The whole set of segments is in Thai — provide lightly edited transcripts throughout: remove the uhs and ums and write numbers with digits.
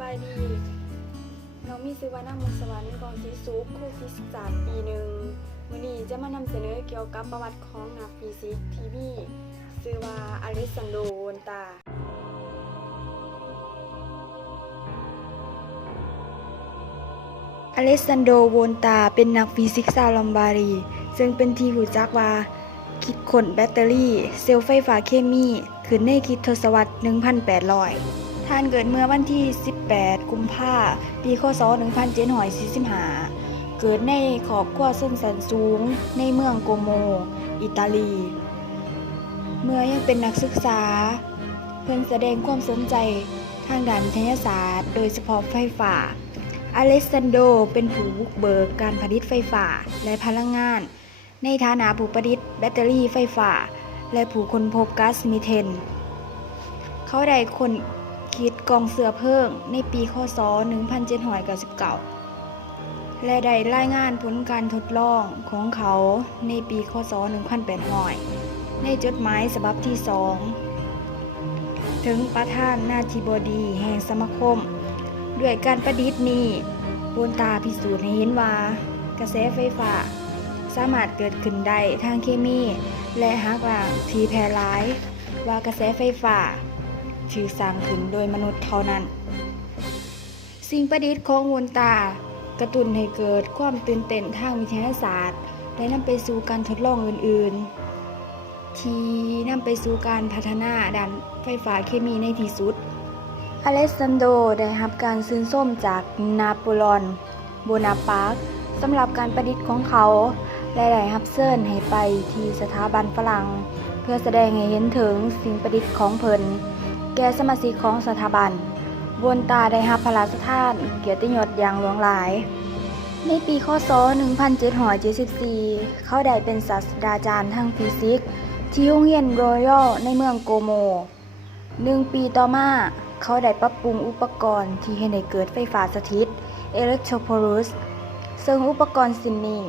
บายดีน้องมีซื้อว่านั่งมนต์สวรรค์กองที่ซุปคู่ฟิสิกส์ปีหนึ่งวันนี้จะมานำเสนอเกี่ยวกับประวัติของนักฟิสิกส์ที่มีชื่อว่าอเล็กซานโดร โวลตาอเล็กซานโดร โวลตาเป็นนักฟิสิกส์ชาวลอมบาร์ดีซึ่งเป็นที่รู้จักว่าคิดค้นแบตเตอรี่เซลล์ไฟฟ้าเคมีขึ้นในคริสตศตวรรษ 1800 ท่านเกิดเมื่อวันที่ 18 กุมภาพันธ์ ปีคศ 1745 เกิดในครอบครัวชนชั้นสูงในเมืองโกโม อิตาลี เมื่อยังเป็นนักศึกษาเพิ่นแสดงความสนใจทางด้านวิทยาศาสตร์โดยเฉพาะไฟฟ้าอเล็กซานโดรเป็นผู้บุกเบิกการผลิตไฟฟ้าและพลังงานในฐานะผู้ประดิษฐ์แบตเตอรี่ไฟฟ้าและผู้ค้นพบก๊าซมีเทนเขาได้ค้นคิดกล่องเชื้อเพลิงในปีคศ 1799 และได้รายงานผลการทดลองของเขาในปีคศ 1800 ในจดหมายฉบับที่ 2 ถึงประธานาธิบดีแห่งสมาคมด้วยการประดิษฐ์นี้โวลตาพิสูจน์ให้เห็นว่ากระแสไฟฟ้าสามารถเกิดขึ้นได้ทางเคมีและหักล้างที่แพร่หลายว่ากระแสไฟฟ้าถือสร้างขึ้นโดยมนุษย์เท่านั้นสิ่งประดิษฐ์ของโวลตากระตุ้นให้เกิดความตื่นเต้นทางวิทยาศาสตร์และนำไปสู่การทดลองอื่นๆที่นำไปสู่การพัฒนาด้านไฟฟ้าเคมีในที่สุดอเล็กซานโดรได้รับการชื่นชมจากนาโปเลออนโบนาปาร์ตสำหรับการประดิษฐ์ของเขาและได้รับเชิญให้ไปที่สถาบันฝรั่งเพื่อแสดงให้เห็นถึงสิ่งประดิษฐ์ของเพิ่นแก่สมาชิกของสถาบันโวลตาได้รับพระราชทานเกียรติยศอย่างหลวงหลายในปีคศ 1774 เขาได้เป็นศาสตราจารย์ทางฟิสิกส์ที่โรงเรียนรอยัลในเมืองโกโม1 ปีต่อมาเขาได้ปรับปรุงอุปกรณ์ที่เฮ็ดให้เกิดไฟฟ้าสถิตอิเล็กโทรโพลุสซึ่งอุปกรณ์ชิ้นนี้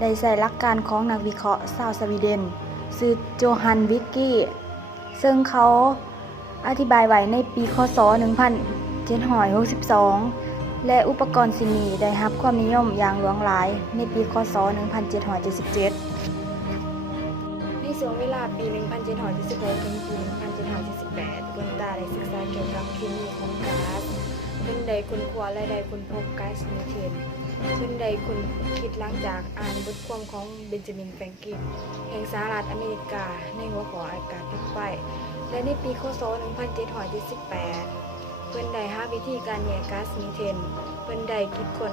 ได้ใช้หลักการของนักวิเคราะห์ชาวสวีเดนชื่อโจฮันวิกกี้ซึ่งเขาอธิบายไว้ในปีคศ 1762 และอุปกรณ์ชิ้นนี้ได้รับความนิยมอย่างหลวงหลายในปีคศ 1777 ในช่วงเวลาปี 1776 ถึงปี 1778 โวลตาได้ศึกษาเกี่ยวกับเคมีของก๊าซเพิ่นได้ค้นคว้าและได้ค้นพบก๊าซมีเทนเพิ่นได้ค้นคิดหลังจากอ่านบทความของเบนจามินแฟรงคลินแห่งสหรัฐอเมริกาในหัวข้ออากาศปิดไฟและในปีคศ 1778 เพิ่นได้หาวิธีการแยกก๊าซมีเทนเพิ่นได้คิดค้น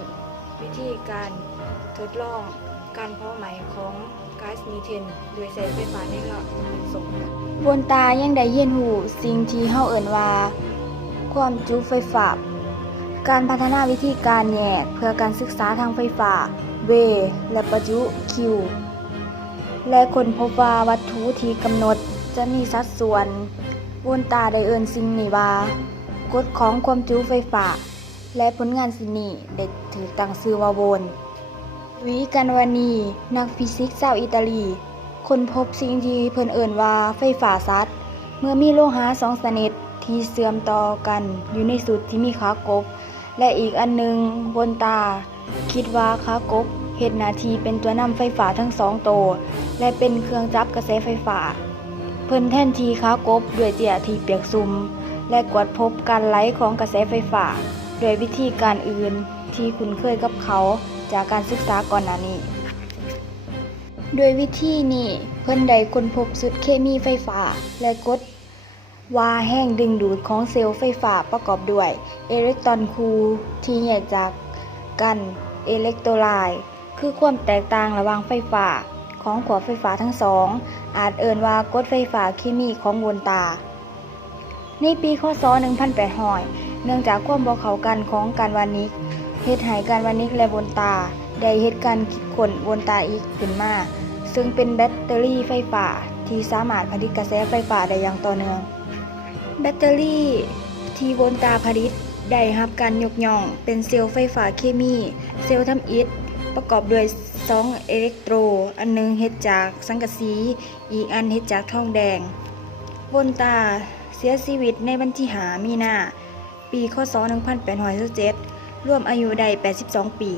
วิธีการทดลองการเผาไหม้ของก๊าซมีเทนโดยใช้ไฟฟ้าในระดับสูงโวลตายังได้เรียนรู้สิ่งที่เฮาเอิ้นว่าความจุไฟฟ้าการพัฒนาวิธีการแยกเพื่อการศึกษาทางไฟฟ้าเวและประจุ Q และค้นพบว่าวัตถุที่กำหนดจะมีสัดส่วนโวลตาได้เอิ้นสิ่งนี้ว่ากฎของความจุไฟฟ้าและผลงานชิ้นนี้ได้ถูกตั้งชื่อว่าโวลต์วิกันวานีนักฟิสิกส์ชาวอิตาลีค้นพบสิ่งที่เพิ่นเอิ้นว่าไฟฟ้าศัตรูเมื่อมีโลหะ2ชนิดที่เชื่อมต่อกันอยู่ในจุดที่มีขากบและอีกอันหนึ่งโวลตาคิดว่าขากบเฮ็ดหน้าที่เป็นตัวนำไฟฟ้าทั้ง2ตัวและเป็นเครื่องจับกระแสไฟฟ้าเพิ่นแทนที่ขากบด้วยเจียที่เปียกซุ่มและกวดพบการไหลของกระแสไฟฟ้าโดยวิธีการอื่นที่คุ้นเคยกับเขาจากการศึกษาก่อนหน้านี้โดยวิธีนี้เพิ่นได้ค้นพบสูตรเคมีไฟฟ้าและกฎว่าแรงดึงดูดของเซลล์ไฟฟ้าประกอบด้วยอิเล็กตรอนคู่ที่แยกจากกันอิเล็กโทรไลต์คือความแตกต่างระหว่างไฟฟ้าของขั้วไฟฟ้าทั้งสองอาจเอ่ยว่ากฎไฟฟ้าเคมีของโวลตาในปีคศ 1800 เนื่องจากความบ่เข้ากันของการวานิกเฮ็ดให้การวานิกและโวลตาได้เฮ็ดการคิดค้นโวลตาอีกขึ้นมาซึ่งเป็นแบตเตอรี่ไฟฟ้าที่สามารถผลิตกระแสไฟฟ้าได้อย่างต่อเนื่องแบตเตอรี่ที่โวลตาผลิตได้รับการยกย่องเป็นเซลล์ไฟฟ้าเคมีเซลล์ทำอิฐประกอบด้วย2อิเล็กโทรดอันหนึงเฮ็ดจากสังกะสีอีกอันเฮ็ดจากทองแดงโวลตาเสียชีวิตในวันที่5 มีนา ปีคศ 1817รวมอายุได้82 ปี